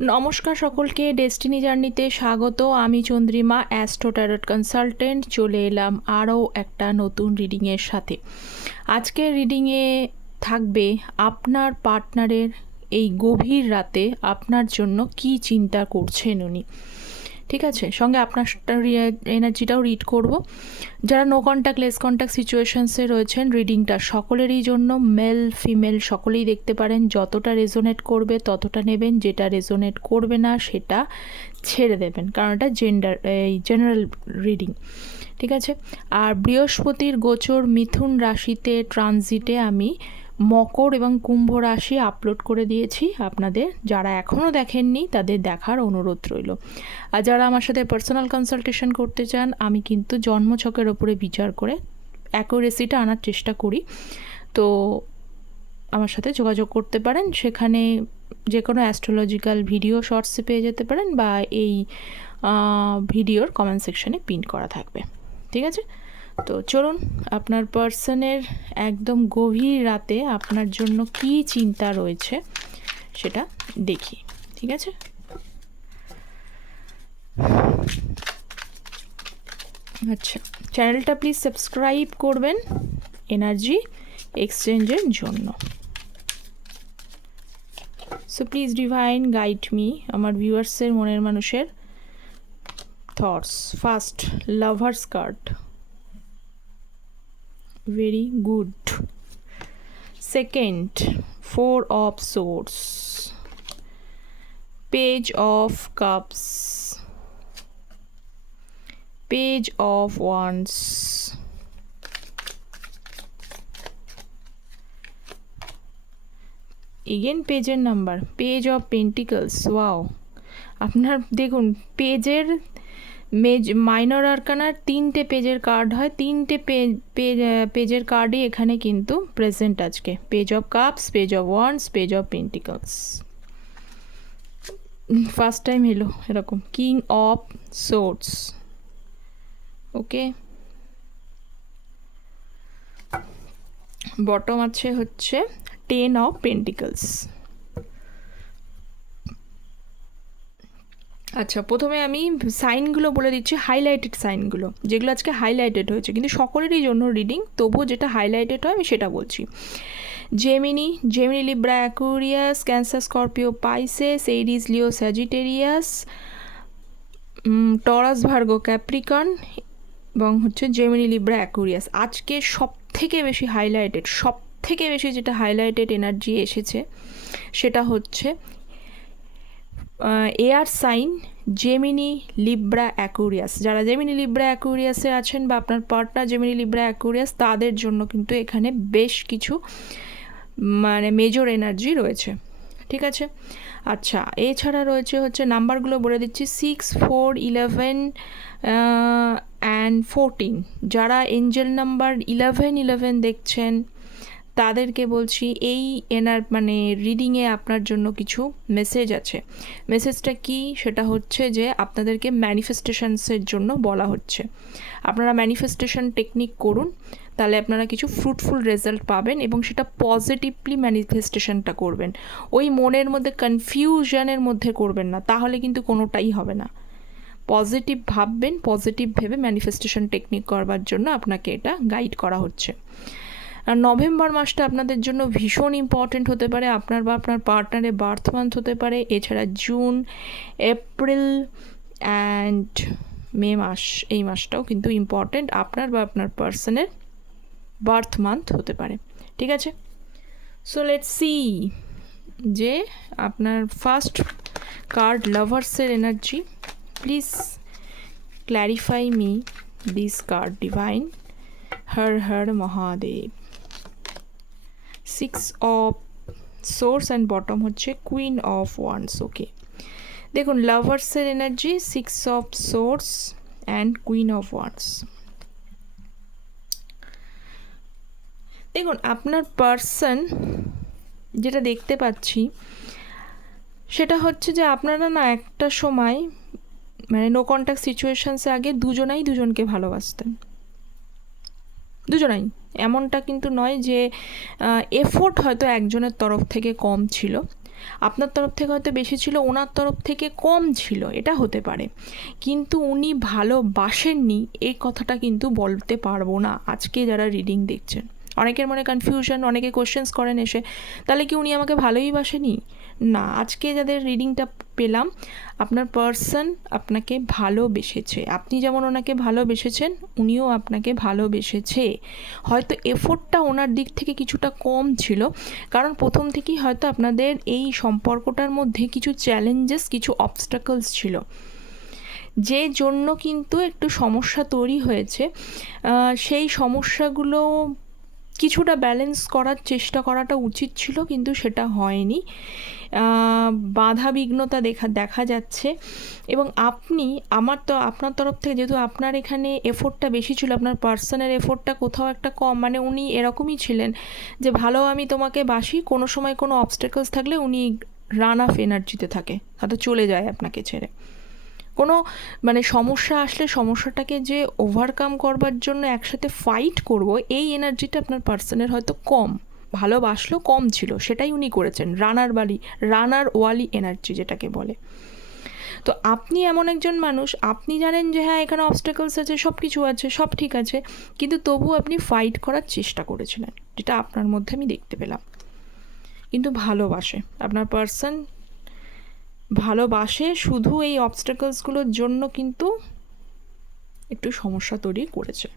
নমস্কার সকলকে ডেস্টিনি জার্নিতে স্বাগত। আমি চন্দ্রিমা অ্যাস্ট্রো ট্যারট কনসালটেন্ট চলে এলাম আরও একটা নতুন রিডিংয়ের সাথে। আজকের রিডিংয়ে থাকবে আপনার পার্টনারের এই গভীর রাতে আপনার জন্য কি চিন্তা করছেন উনি? ঠিক আছে? সঙ্গে আপনার এনার্জিটাও রিড করব। যারা নো কন্ট্যাক্ট লেস কন্ট্যাক্ট সিচুয়েশনসে রয়েছেন রিডিংটা সকলেরই জন্য মেল ফিমেল সকলেই দেখতে পারেন, যতটা রেজোনেট করবে, ততটা নেবেন, যেটা রেজোনেট করবে না, সেটা ছেড়ে দেবেন, কারণ এটা জেন্ডার এই জেনারেল রিডিং ঠিক আছে? আর বৃহস্পতির গোচর, মিথুন রাশিতে ট্রানজিটে আমি মকর এবং কুম্ভ রাশি আপলোড করে দিয়েছি আপনাদের। যারা এখনও দেখেননি, তাদের দেখার অনুরোধ রইল। আর যারা আমার সাথে পার্সোনাল কনসালটেশন করতে চান, আমি কিন্তু জন্মছকের ওপরে বিচার করে অ্যাকুরেসিটা আনার চেষ্টা করি। তো আমার সাথে যোগাযোগ করতে পারেন। সেখানে যে কোনো অ্যাস্ট্রোলজিক্যাল ভিডিও শর্টসে পেয়ে যেতে পারেন বা এই ভিডিওর কমেন্ট সেকশনে পিন করা থাকবে। ঠিক আছে? তো চলুন, আপনার পার্সনের একদম গভীর রাতে আপনার জন্য কি চিন্তা রয়েছে সেটা দেখি, ঠিক আছে? আচ্ছা চ্যানেলটা প্লিজ সাবস্ক্রাইব করবেন এনার্জি এক্সচেঞ্জের জন্য। So please divine guide me আমার ভিউয়ার্সের মনের মানুষের thoughts first lovers card very good second four of swords page of cups page of wands again পেজের number page of pentacles wow আপনার দেখুন পেজের মেজ মাইনর আরকানার তিনটে পেজের কার্ড হয়। তিনটে পেজ পেজের কার্ডই এখানে কিন্তু প্রেজেন্ট আজকে। Page of cups page of wands page of pentacles first time এলো এরকম। King of swords okay bottom আছে হচ্ছে টেন অফ পেন্টিকলস আচ্ছা প্রথমে আমি সাইনগুলো বলে দিচ্ছি হাইলাইটেড সাইনগুলো, যেগুলো আজকে হাইলাইটেড হয়েছে। কিন্তু সকলেরই জন্য রিডিং তবুও যেটা হাইলাইটেড হয় আমি সেটা বলছি। Gemini Gemini Libra Aquarius Cancer Scorpio Pisces Aries Leo Sagittarius Taurus Virgo Capricorn এবং হচ্ছে জেমিনি লিব্রা অ্যাকুরিয়াস আজকে সব থেকে বেশি হাইলাইটেড সব থেকে বেশি যেটা হাইলাইটেড এনার্জি এসেছে, সেটা হচ্ছে air sign Gemini Libra Aquarius. যারা জেমিনি লিব্রা অ্যাকুরিয়াসে আছেন বা আপনার পার্টনার জেমিনি লিব্রা অ্যাকুরিয়াস, তাদের জন্য কিন্তু এখানে বেশ কিছু মানে মেজর এনার্জি রয়েছে। ঠিক আছে? আচ্ছা এছাড়া রয়েছে হচ্ছে নাম্বারগুলো বলে দিচ্ছি six four eleven and fourteen যারা এঞ্জেল নাম্বার ইলেভেন ইলেভেন দেখছেন তাদেরকে বলছি, এই এনার মানে রিডিংয়ে আপনার জন্য কিছু মেসেজ আছে। মেসেজটা কি? সেটা হচ্ছে যে আপনাদেরকে ম্যানিফেস্টেশনসের জন্য বলা হচ্ছে। আপনারা ম্যানিফেস্টেশন টেকনিক করুন, তাহলে আপনারা কিছু ফ্রুটফুল রেজাল্ট পাবেন এবং সেটা পজিটিভলি ম্যানিফেস্টেশনটা করবেন। ওই মনের মধ্যে কনফিউশনের মধ্যে করবেন না, তাহলে কিন্তু কোনোটাই হবে না। পজিটিভ ভাববেন পজিটিভ ভেবে ম্যানিফেস্টেশন টেকনিক করবার জন্য আপনাকে এটা গাইড করা হচ্ছে। আর নভেম্বর মাসটা আপনাদের জন্য ভীষণ ইম্পর্টেন্ট হতে পারে। আপনার বা আপনার পার্টনারের বার্থ মান্থ হতে পারে, এছাড়া জুন এপ্রিল অ্যান্ড মে মাস, এই মাসটাও কিন্তু ইম্পর্টেন্ট আপনার বা আপনার পার্সনের বার্থ মান্থ হতে পারে। ঠিক আছে? সো লেট সি যে আপনার first card লাভার্সের energy please clarify me this card divine Har Har Mahadev six of swords and bottom হচ্ছে কুইন অফ ওয়ান্স ওকে দেখুন লাভার্সের energy six of swords and queen of wands দেখুন, আপনার person যেটা দেখতে পাচ্ছি, সেটা হচ্ছে যে আপনারা না একটা সময় মানে নো কন্ট্যাক্ট সিচুয়েশনসে আগে দুজনাই দুজনকে ভালোবাসতেন। দুজনাই। এমনটা কিন্তু নয় যে এফোর্ট হয়তো একজনের তরফ থেকে কম ছিল। আপনার তরফ থেকে হয়তো বেশি ছিল, ওনার তরফ থেকে কম ছিল, এটা হতে পারে। কিন্তু উনি ভালোবাসেননি, এই কথাটা কিন্তু বলতে পারব না আজকে যারা রিডিং দেখছেন। অনেকের মনে কনফিউশন অনেকে কোশ্চেন্স করেন এসে, তাহলে কি উনি আমাকে ভালোই বাসেনি? না, আজকে যাদের রিডিংটা পেলাম, আপনার পার্সন আপনাকে ভালোবেসেছে। আপনি যেমন ওনাকে ভালোবেসেছেন, উনিও আপনাকে ভালোবেসেছে। হয়তো এফোর্টটা ওনার দিক থেকে কিছুটা কম ছিল, কারণ প্রথম থেকেই হয়তো আপনাদের এই সম্পর্কটার মধ্যে কিছু চ্যালেঞ্জেস কিছু অবস্টাকলস ছিল। যে জন্য কিন্তু একটু সমস্যা তৈরি হয়েছে। সেই সমস্যাগুলো কিছুটা ব্যালেন্স করার চেষ্টা করাটা উচিত ছিল, কিন্তু সেটা হয়নি। বাধা বিঘ্নতা দেখা দেখা যাচ্ছে। এবং আপনি, আমার তো, আপনার তরফ থেকে যেহেতু আপনার এখানে এফোর্টটা বেশি ছিল, আপনার পার্সনের এফোর্টটা কোথাও একটা কম মানে উনি এরকমই ছিলেন যে ভালো আমি তোমাকে বাসি, কোনো সময় কোনো অবস্টেকলস থাকলে উনি রান অফ এনার্জিতে থাকে হয়তো চলে যায় আপনাকে ছেড়ে। কোনো মানে সমস্যা আসলে সমস্যাটাকে যে ওভারকাম করবার জন্য একসাথে ফাইট করব, এই এনার্জিটা আপনার পার্সনের হয়তো কম। ভালোবাসলো কম ছিল, সেটাই উনি করেছেন। রানার বালি, রানার ওয়ালি এনার্জি যেটাকে বলে। তো আপনি এমন একজন মানুষ, আপনি জানেন যে হ্যাঁ এখানে অবস্টেকলস আছে সব কিছু আছে, সব ঠিক আছে, কিন্তু তবু আপনি ফাইট করার চেষ্টা করেছিলেন, যেটা আপনার মধ্যে আমি দেখতে পেলাম। কিন্তু ভালোবাসে। আপনার পার্সন ভালোবাসে, শুধু এই অবস্টাকলসগুলোর জন্য কিন্তু একটু সমস্যা তৈরি করেছে।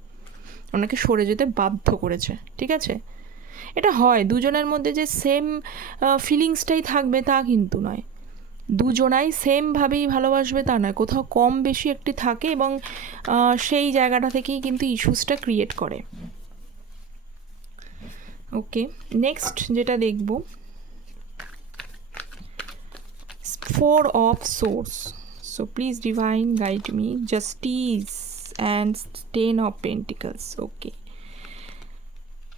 ওনাকে সরে যেতে বাধ্য করেছে, ঠিক আছে? এটা হয়, দুজনের মধ্যে যে সেম ফিলিংসটাই থাকবে তা কিন্তু নয়। দুজনাই সেমভাবেই ভালোবাসবে তা নয়, কোথাও কম বেশি একটি থাকে এবং সেই জায়গাটা থেকেই কিন্তু ইস্যুসটা ক্রিয়েট করে। ওকে নেক্সট যেটা দেখব four of swords. So, please divine guide me. Justice and ten of pentacles. Okay.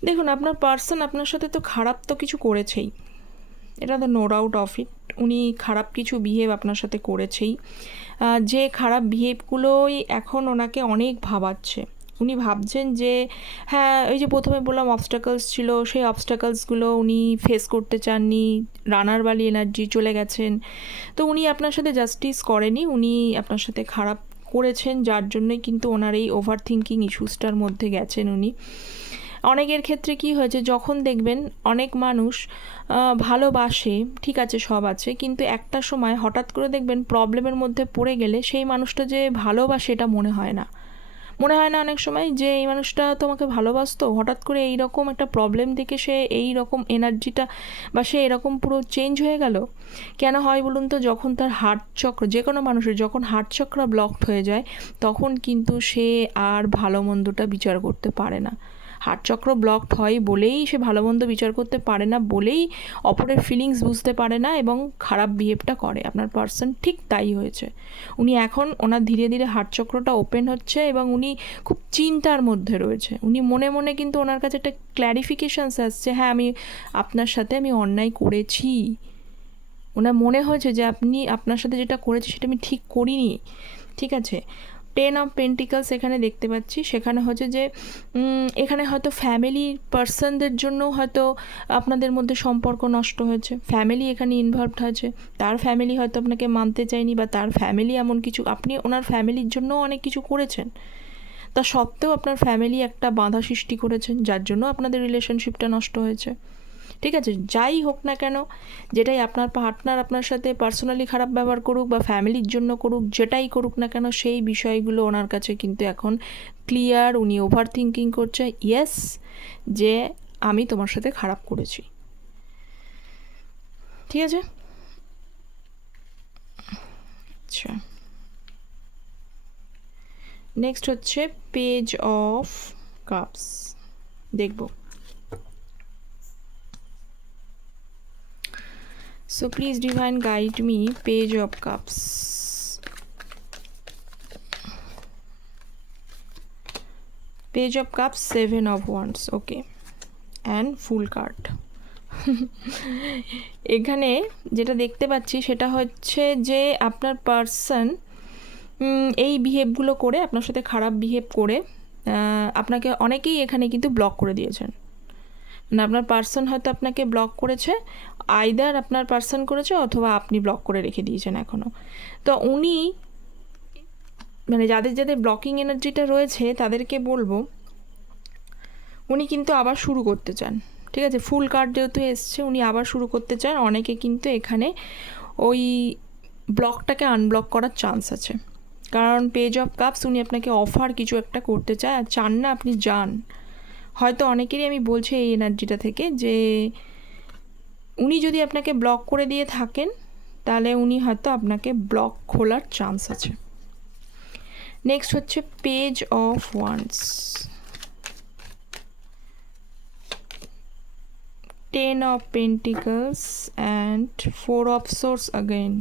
দেখুন, আপনার পার্সন আপনার সাথে তো খারাপ তো কিছু করেছেই। এটা তো নো ডাউট অফ ইট উনি খারাপ কিছু বিহেভ আপনার সাথে করেছেই। যে খারাপ বিহেভগুলোই এখন ওনাকে অনেক ভাবাচ্ছে। উনি ভাবছেন যে হ্যাঁ ওই যে প্রথমে বললাম অবস্টাকলস ছিল, সেই অবস্টাকলসগুলো উনি ফেস করতে চাননি রানার বালি এনার্জি চলে গেছেন। তো উনি আপনার সাথে জাস্টিস করেনি, উনি আপনার সাথে খারাপ করেছেন, যার জন্যই কিন্তু ওনার এই ওভার থিঙ্কিং ইস্যুসটার মধ্যে গেছেন উনি। অনেকের ক্ষেত্রে কি হয়েছে, যখন দেখবেন অনেক মানুষ ভালোবাসে, ঠিক আছে, সব আছে, কিন্তু একটা সময় হঠাৎ করে দেখবেন প্রবলেমের মধ্যে পড়ে গেলে সেই মানুষটা যে ভালোবাসে, এটা মনে হয় না। মনে হয় না অনেক সময় যে এই মানুষটা তোমাকে ভালোবাসতো, হঠাৎ করে এই রকম একটা প্রবলেম দেখে সে এই রকম এনার্জিটা বা সে এরকম পুরো চেঞ্জ হয়ে গেল, কেন হয় বলুন তো? যখন তার হার্ট চক্র যে কোনো মানুষের যখন হার্ট চক্র ব্লকড হয়ে যায়, তখন কিন্তু সে আর ভালো মন্দটা বিচার করতে পারে না। হাটচক্র ব্লকড হয় বলেই সে ভালো মন্দ বিচার করতে পারে না বলেই অপরের ফিলিংস বুঝতে পারে না এবং খারাপ বিহেভটা করে। আপনার পার্সন ঠিক তাই হয়েছে। উনি এখন ওনার ধীরে ধীরে হাটচক্রটা ওপেন হচ্ছে এবং উনি খুব চিন্তার মধ্যে রয়েছে। উনি মনে মনে কিন্তু ওনার কাছে একটা ক্ল্যারিফিকেশানস আসছে হ্যাঁ আমি আপনার সাথে আমি অন্যায় করেছি। ওনার মনে হয়েছে যে, আপনি আপনার সাথে যেটা করেছি সেটা আমি ঠিক করিনি। ঠিক আছে? টেন অফ পেন্টিকালস এখানে দেখতে পাচ্ছি। সেখানে হচ্ছে যে এখানে হয়তো ফ্যামিলি পার্সনদের জন্য হয়তো আপনাদের মধ্যে সম্পর্ক নষ্ট হয়েছে। ফ্যামিলি এখানে ইনভলভড হয়েছে তার ফ্যামিলি হয়তো আপনাকে মানতে চায়নি বা তার ফ্যামিলি এমন কিছু, আপনি ওনার ফ্যামিলির জন্যও অনেক কিছু করেছেন। তা সত্ত্বেও আপনার ফ্যামিলি একটা বাধা সৃষ্টি করেছেন, যার জন্য আপনাদের রিলেশনশিপটা নষ্ট হয়েছে। ঠিক আছে, যাই হোক না কেন, যেটাই আপনার পার্টনার আপনার সাথে পার্সোনালি খারাপ ব্যবহার করুক বা ফ্যামিলির জন্য করুক, যেটাই করুক না কেন, সেই বিষয়গুলো ওনার কাছে কিন্তু এখন ক্লিয়ার উনি ওভার থিঙ্কিং করছে ইয়েস যে আমি তোমার সাথে খারাপ করেছি। ঠিক আছে? আচ্ছা। নেক্সট হচ্ছে পেজ অফ কাপস দেখব। So please divine guide me page of cups. Page of cups, seven of wands. Okay. And full card. এখানে যেটা দেখতে পাচ্ছি সেটা হচ্ছে যে আপনার পার্সন এই বিহেভগুলো করে আপনার সাথে খারাপ বিহেভ করে আপনাকে অনেকেই এখানে কিন্তু ব্লক করে দিয়েছেন মানে আপনার পার্সন হয়তো আপনাকে ব্লক করেছে আইদার আপনার পার্সন করেছে অথবা আপনি ব্লক করে রেখে দিয়েছেন এখনও তো উনি মানে যাদের যাদের ব্লকিং এনার্জিটা রয়েছে তাদেরকে বলব, উনি কিন্তু আবার শুরু করতে চান। ঠিক আছে? ফুল কার্ড যেহেতু এসছে, উনি আবার শুরু করতে চান। অনেকে কিন্তু এখানে ওই ব্লকটাকে আনব্লক করার চান্স আছে। কারণ পেজ অফ কাপস উনি আপনাকে অফার কিছু একটা করতে চায়, আর চান না আপনি যান। হয়তো অনেকেরই আমি বলছি এই এনার্জিটা থেকে যে উনি যদি আপনাকে ব্লক করে দিয়ে থাকেন, তাহলে উনি হয়তো আপনাকে ব্লক খোলার চান্স আছে। নেক্সট হচ্ছে page of wands ten of pentacles and four of swords again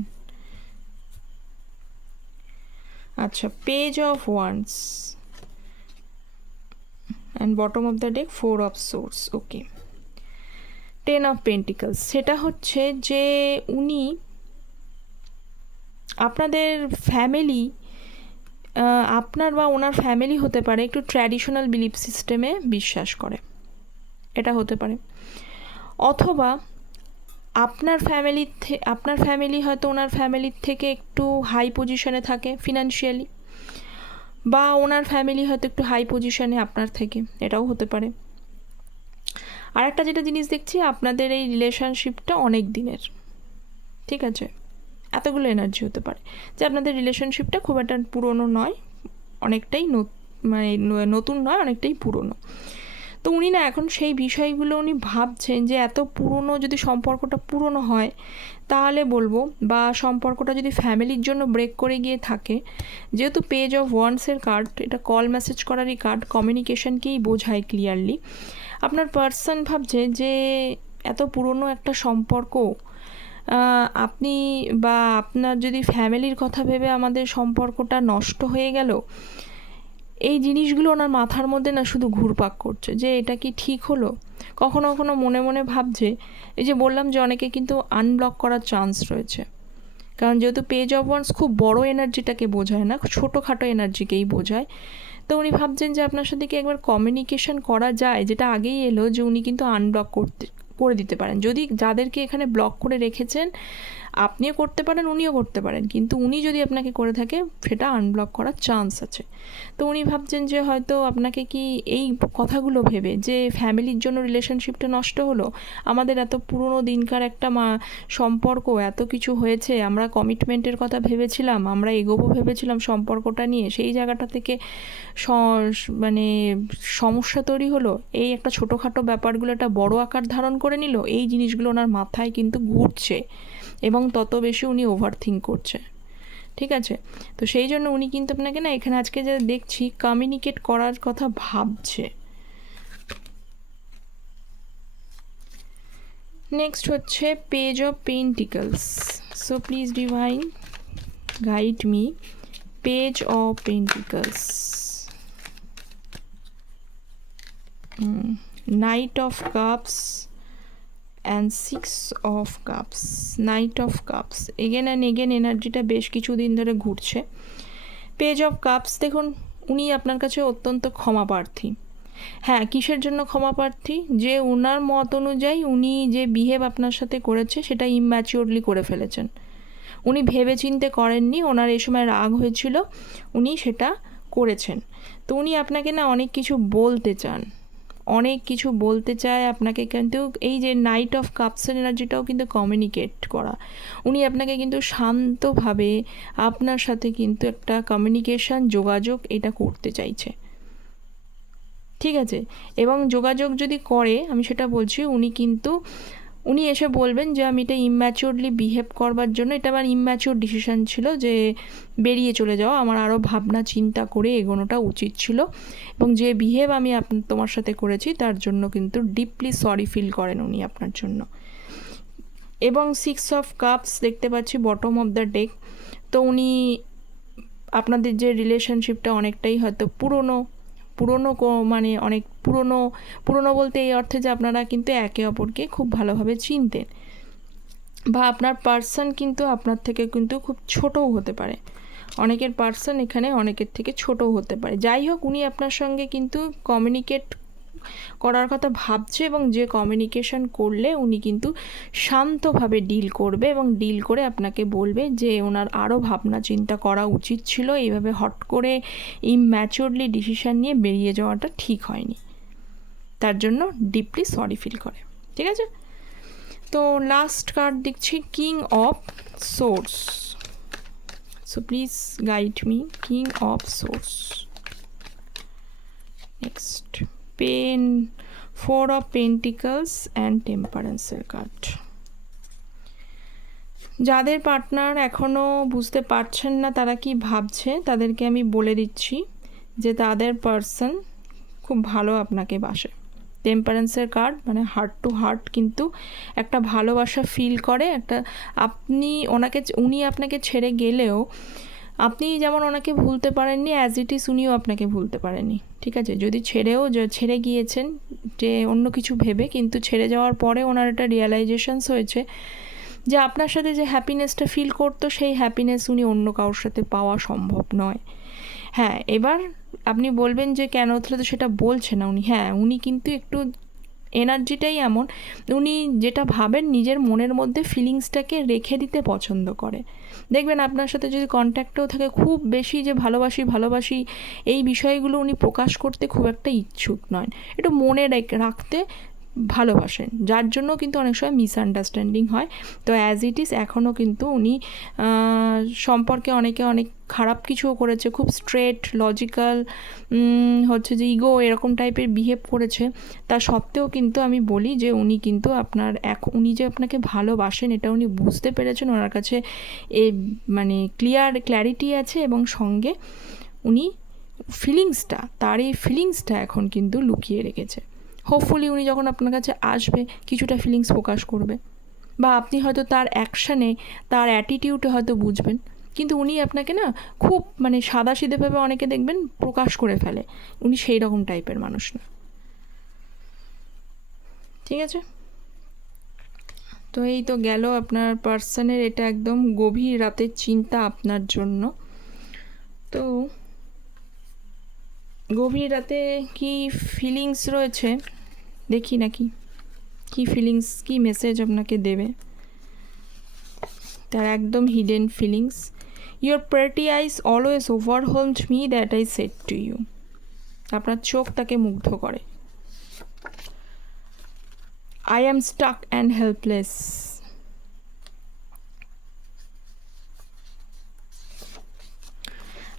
আচ্ছা page of wands and bottom of the deck four of swords okay ten of pentacles সেটা হচ্ছে যে উনি আপনাদের ফ্যামিলি আপনার বা ওনার ফ্যামিলি হতে পারে একটু ট্র্যাডিশনাল বিলিফ সিস্টেমে বিশ্বাস করে। এটা হতে পারে। অথবা আপনার ফ্যামিলির আপনার ফ্যামিলি হয়তো ওনার ফ্যামিলির থেকে একটু হাই পজিশনে থাকে ফিনান্সিয়ালি বা ওনার ফ্যামিলি হয়তো একটু হাই পজিশনে আপনার থেকে, এটাও হতে পারে। আর একটা যেটা জিনিস দেখছি, আপনাদের এই রিলেশনশিপটা অনেক দিনের। ঠিক আছে? এতগুলো এনার্জি হতে পারে। যে আপনাদের রিলেশনশিপটা খুব একটা পুরনো নয়, অনেকটাই মানে নতুন নয়, অনেকটাই পুরনো। তো উনি না এখন সেই বিষয়গুলো উনি ভাবছেন যে এত পুরনো যদি সম্পর্কটা পুরনো হয়, তাহলে বলব, বা সম্পর্কটা যদি ফ্যামিলির জন্য ব্রেক করে গিয়ে থাকে, যেহেতু পেজ অফ ওয়ান্সের কার্ড এটা কল মেসেজ করারই কার্ড কমিউনিকেশনকেই বোঝায় ক্লিয়ারলি আপনার পার্সন ভাবছে যে এত পুরনো একটা সম্পর্ক আপনি বা আপনার যদি ফ্যামিলির কথা ভেবে আমাদের সম্পর্কটা নষ্ট হয়ে গেল এই জিনিসগুলো ওনার মাথার মধ্যে না শুধু ঘুরপাক করছে যে এটা কি ঠিক হলো? কখনো কখনো মনে মনে ভাবছে, এই যে বললাম যে অনেকে কিন্তু আনব্লক করার চান্স রয়েছে। কারণ যেহেতু পেজ অফ ওয়ান্স খুব বড় এনার্জিটাকে বোঝায় না ছোটোখাটো এনার্জিকেই বোঝায়। তো উনি ভাবছেন যে আপনার সাথে কি একবার কমিউনিকেশন করা যায়? যেটা আগেই এলো যে উনি কিন্তু আনব্লক করতে, করে দিতে পারেন। যদি যাদেরকে এখানে ব্লক করে রেখেছেন আপনিও করতে পারেন, উনিও করতে পারেন। কিন্তু উনি যদি আপনাকে করে থাকে, সেটা আনব্লক করার চান্স আছে। তো উনি ভাবছেন যে হয়তো আপনাকে কি এই কথাগুলো ভেবে যে ফ্যামিলির জন্য রিলেশনশিপটা নষ্ট হলো, আমাদের এত পুরনো দিনকার একটা মা সম্পর্ক, এত কিছু হয়েছে, আমরা কমিটমেন্টের কথা ভেবেছিলাম, আমরা এগোবো ভেবেছিলাম সম্পর্কটা নিয়ে, সেই জায়গাটা থেকে মানে সমস্যা তৈরি হলো, এই একটা ছোটোখাটো ব্যাপারগুলো একটা বড় আকার ধারণ করে নিল, এই জিনিসগুলো ওনার মাথায় কিন্তু ঘুরছে। এবং তত বেশি উনি ওভার থিঙ্ক করছে। ঠিক আছে? তো সেই জন্য উনি কিন্তু আপনাকে না এখানে আজকে যে দেখছি কমিউনিকেট করার কথা ভাবছে। নেক্সট হচ্ছে page of pentacles so please divine guide me page of pentacles knight of cups and six of cups knight of cups again and again এনার্জিটা বেশ কিছুদিন ধরে ঘুরছে। পেজ অফ কাপস দেখুন, উনি আপনার কাছে অত্যন্ত ক্ষমা প্রার্থী। হ্যাঁ কিসের জন্য ক্ষমা প্রার্থী? যে ওনার মত অনুযায়ী উনি যে বিহেভ আপনার সাথে করেছে, সেটা ইম্যাচিওরলি করে ফেলেছেন। উনি ভেবে চিনতে করেননি, ওনার এই সময় রাগ হয়েছিল, উনি সেটা করেছেন। তো উনি আপনাকে না অনেক কিছু বলতে চান। অনেক কিছু বলতে চায় আপনাকে কিন্তু এই যে নাইট অফ কাপসের এনার্জিটাও কিন্তু কমিউনিকেট করা। উনি আপনাকে কিন্তু শান্তভাবে আপনার সাথে কিন্তু একটা কমিউনিকেশান যোগাযোগ এটা করতে চাইছে। ঠিক আছে? এবং যোগাযোগ যদি করে, আমি সেটা বলছি, উনি কিন্তু উনি এসে বলবেন যে, আমি এটা ইম্যাচিওরলি বিহেভ করবার জন্য, এটা আমার ইম্যাচিওর ডিসিশান ছিল যে, বেরিয়ে চলে যাওয়া আমার আরও ভাবনা, চিন্তা করে এগোনোটা উচিত ছিল। এবং যে বিহেভ আমি আপ, তোমার সাথে করেছি, তার জন্য কিন্তু ডিপলি সরি ফিল করেন উনি আপনার জন্য। এবং সিক্স অফ কাপস দেখতে পাচ্ছি বটম অফ দ্য ডেক তো উনি, আপনাদের যে রিলেশনশিপটা অনেকটাই হয়তো পুরনো পুরনো মানে অনেক পুরনো পুরনো বলতে এই অর্থে যে আপনারা কিন্তু একে অপরকে খুব ভালোভাবে চিনতেন বা আপনার পার্সন কিন্তু আপনার থেকে কিন্তু খুব ছোটও হতে পারে। অনেকের পার্সন এখানে অনেকের থেকে ছোটও হতে পারে। যাই হোক, উনি আপনার সঙ্গে কিন্তু কমিউনিকেট করার কথা ভাবছে এবং যে কমিউনিকেশন করলে উনি কিন্তু শান্তভাবে ডিল করবে এবং ডিল করে আপনাকে বলবে যে ওনার আরও ভাবনা চিন্তা করা উচিত ছিল। এইভাবে হট করে ইম্যাচিওরলি ডিসিশান নিয়ে বেরিয়ে যাওয়াটা ঠিক হয়নি। তার জন্য ডিপলি সরি ফিল করে। ঠিক আছে? তো লাস্ট কার্ড দেখছি king of swords so please guide me king of swords next pen four of pentacles and টেম্পারেন্সের card যাদের পার্টনার এখনও বুঝতে পারছেন না তারা কি ভাবছে, তাদেরকে আমি বলে দিচ্ছি যে তাদের পার্সন খুব ভালো আপনাকে বাসে। টেম্পারেন্সের কার্ড মানে হার্ট টু হার্ট কিন্তু একটা ভালোবাসা ফিল করে, একটা আপনি ওনাকে, উনি আপনাকে ছেড়ে গেলেও আপনি যেমন ওনাকে ভুলতে পারেননি অ্যাজ ইট ইজ উনিও আপনাকে ভুলতে পারেননি। ঠিক আছে? যদি ছেড়েও ছেড়ে গিয়েছেন, যে অন্য কিছু ভেবে, কিন্তু ছেড়ে যাওয়ার পরে ওনার একটা রিয়ালাইজেশনস হয়েছে যে আপনার সাথে যে হ্যাপিনেসটা ফিল করতো, সেই হ্যাপিনেস উনি অন্য কারোর সাথে পাওয়া সম্ভব নয়। হ্যাঁ এবার আপনি বলবেন যে, কেন? তাহলে তো সেটা বলছে না উনি। হ্যাঁ উনি কিন্তু একটু এনার্জিটাই এমন। উনি যেটা ভাবেন, নিজের মনের মধ্যে ফিলিংসটাকে রেখে দিতে পছন্দ করে। দেখবেন আপনার সাথে যদি কন্ট্যাক্টেও থাকে, খুব বেশি যে ভালোবাসি ভালোবাসি, এই বিষয়গুলো উনি প্রকাশ করতে খুব একটা ইচ্ছুক নয়। একটু মনে রাখতে ভালোবাসেন, যার জন্য কিন্তু অনেক সময় মিসআন্ডারস্ট্যান্ডিং হয়। তো অ্যাজ ইট ইজ এখনও কিন্তু উনি সম্পর্কে অনেকে অনেক খারাপ কিছুও করেছে, খুব স্ট্রেট লজিক্যাল হচ্ছে যে ইগো এরকম টাইপের বিহেভ করেছে। তা সত্ত্বেও কিন্তু আমি বলি যে উনি কিন্তু আপনার এক উনি যে আপনাকে ভালোবাসেন, এটা উনি বুঝতে পেরেছেন। ওনার কাছে এ মানে ক্লিয়ার ক্ল্যারিটি আছে এবং সঙ্গে উনি ফিলিংসটা তার এই ফিলিংসটা এখন কিন্তু লুকিয়ে রেখেছে। হোপফুলি উনি যখন আপনার কাছে আসবে, কিছুটা ফিলিংস প্রকাশ করবে। বা আপনি হয়তো তার অ্যাকশানে তার অ্যাটিটিউডে হয়তো বুঝবেন। কিন্তু উনি আপনাকে না খুব মানে সাদা সিধেভাবে অনেকে দেখবেন প্রকাশ করে ফেলে। উনি সেই রকম টাইপের মানুষ না। ঠিক আছে? তো এই তো গেল আপনার পার্সনের এটা একদম গভীর রাতের চিন্তা আপনার জন্য। তো গভীর রাতে কি ফিলিংস রয়েছে? দেখি নাকি। কি ফিলিংস কি মেসেজ আপনাকে দেবে? তার একদম hidden feelings your pretty eyes always overwhelmed me that I set to you আপনার চোখ তাকে মুগ্ধ করে। I am stuck and helpless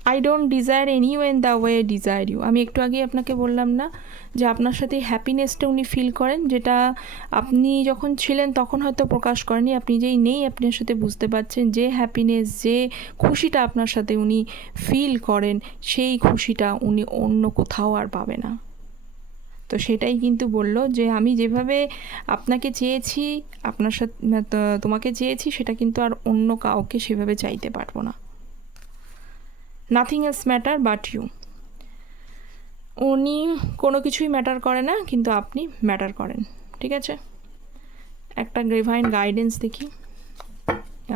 I don't desire anyone the way desire you আমি একটু আগেই আপনাকে বললাম না যে আপনার সাথে হ্যাপিনেসটা উনি ফিল করেন, যেটা আপনি যখন ছিলেন তখন হয়তো প্রকাশ করেনি। আপনি যেই নেই আপনার সাথে বুঝতে পারছেন যে হ্যাপিনেস যে খুশিটা আপনার সাথে উনি ফিল করেন, সেই খুশিটা উনি অন্য কোথাও আর পাবে না। তো সেটাই কিন্তু বলল যে আমি যেভাবে আপনাকে চেয়েছি, আপনার সাথে, তোমাকে চেয়েছি, সেটা কিন্তু আর অন্য কাউকে সেভাবে চাইতে পারব না। Nothing else matter but you উনি কোনো কিছুই ম্যাটার করে না, কিন্তু আপনি ম্যাটার করেন, ঠিক আছে? একটা গ্রেভাইন গাইডেন্স দেখি,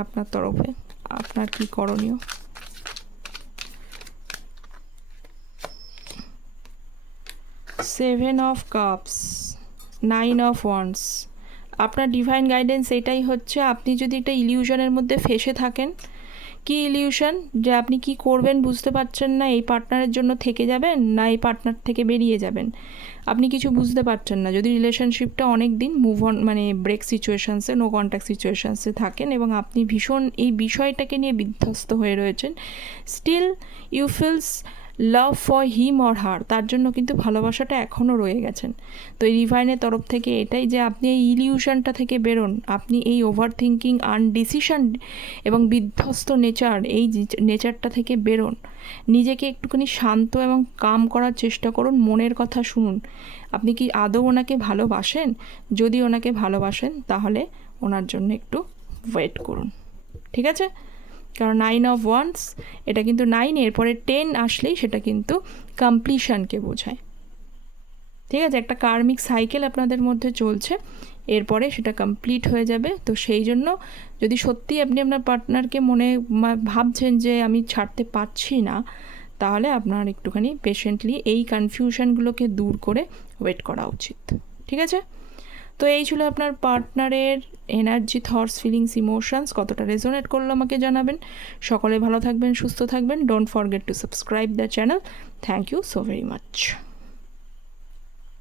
আপনার তরফে, আপনার কি করণীয়? Seven of cups nine of wands আপনার ডিভাইন গাইডেন্স এটাই হচ্ছে, আপনি যদি একটা ইলিউশনের মধ্যে ফেসে থাকেন কি ইলিউশন যে আপনি কি করবেন বুঝতে পারছেন না, এই পার্টনারের জন্য থেকে যাবেন না এই পার্টনার থেকে বেরিয়ে যাবেন? আপনি কিছু বুঝতে পারছেন না। যদি রিলেশনশিপটা অনেক দিন মুভ অন মানে ব্রেক সিচুয়েশানসে নো কন্ট্যাক্ট সিচুয়েশানসে থাকেন এবং আপনি ভীষণ এই বিষয়টাকে নিয়ে বিধ্বস্ত হয়ে রয়েছেন still you feels love for him or her তার জন্য কিন্তু ভালোবাসাটা এখনও রয়ে গেছেন। তো এই রিভাইনের তরফ থেকে এটাই যে আপনি এই ইলিউশনটা থেকে বেরোন, আপনি এই ওভার থিঙ্কিং আনডিসিশন এবং বিধ্বস্ত নেচার এই নেচারটা থেকে বেরোন। নিজেকে একটুখানি শান্ত এবং কাম করার চেষ্টা করুন, মনের কথা শুনুন। আপনি কি আদৌ ওনাকে ভালোবাসেন? যদি ওনাকে ভালোবাসেন, তাহলে ওনার জন্য একটু ওয়েট করুন। ঠিক আছে? কারণ নাইন অফ ওয়ান্স এটা কিন্তু নাইন এরপরে টেন আসলেই সেটা কিন্তু কমপ্লিশনকে বোঝায়। ঠিক আছে? একটা কার্মিক সাইকেল আপনাদের মধ্যে চলছে, এরপরে সেটা কমপ্লিট হয়ে যাবে। তো সেই জন্য যদি সত্যি আপনি আপনার পার্টনারকে মনে ভাবছেন যে আমি ছাড়তে পারছি না, তাহলে আপনার একটুখানি পেশেন্টলি এই কনফিউশনগুলোকে দূর করে ওয়েট করা উচিত। ঠিক আছে? তো এই ছিল আপনার পার্টনারের এনার্জি থটস ফিলিংস ইমোশনস কতটা রেজোনেট করল আমাকে জানাবেন। সকলে ভালো থাকবেন, সুস্থ থাকবেন। Don't forget to subscribe the channel thank you so very much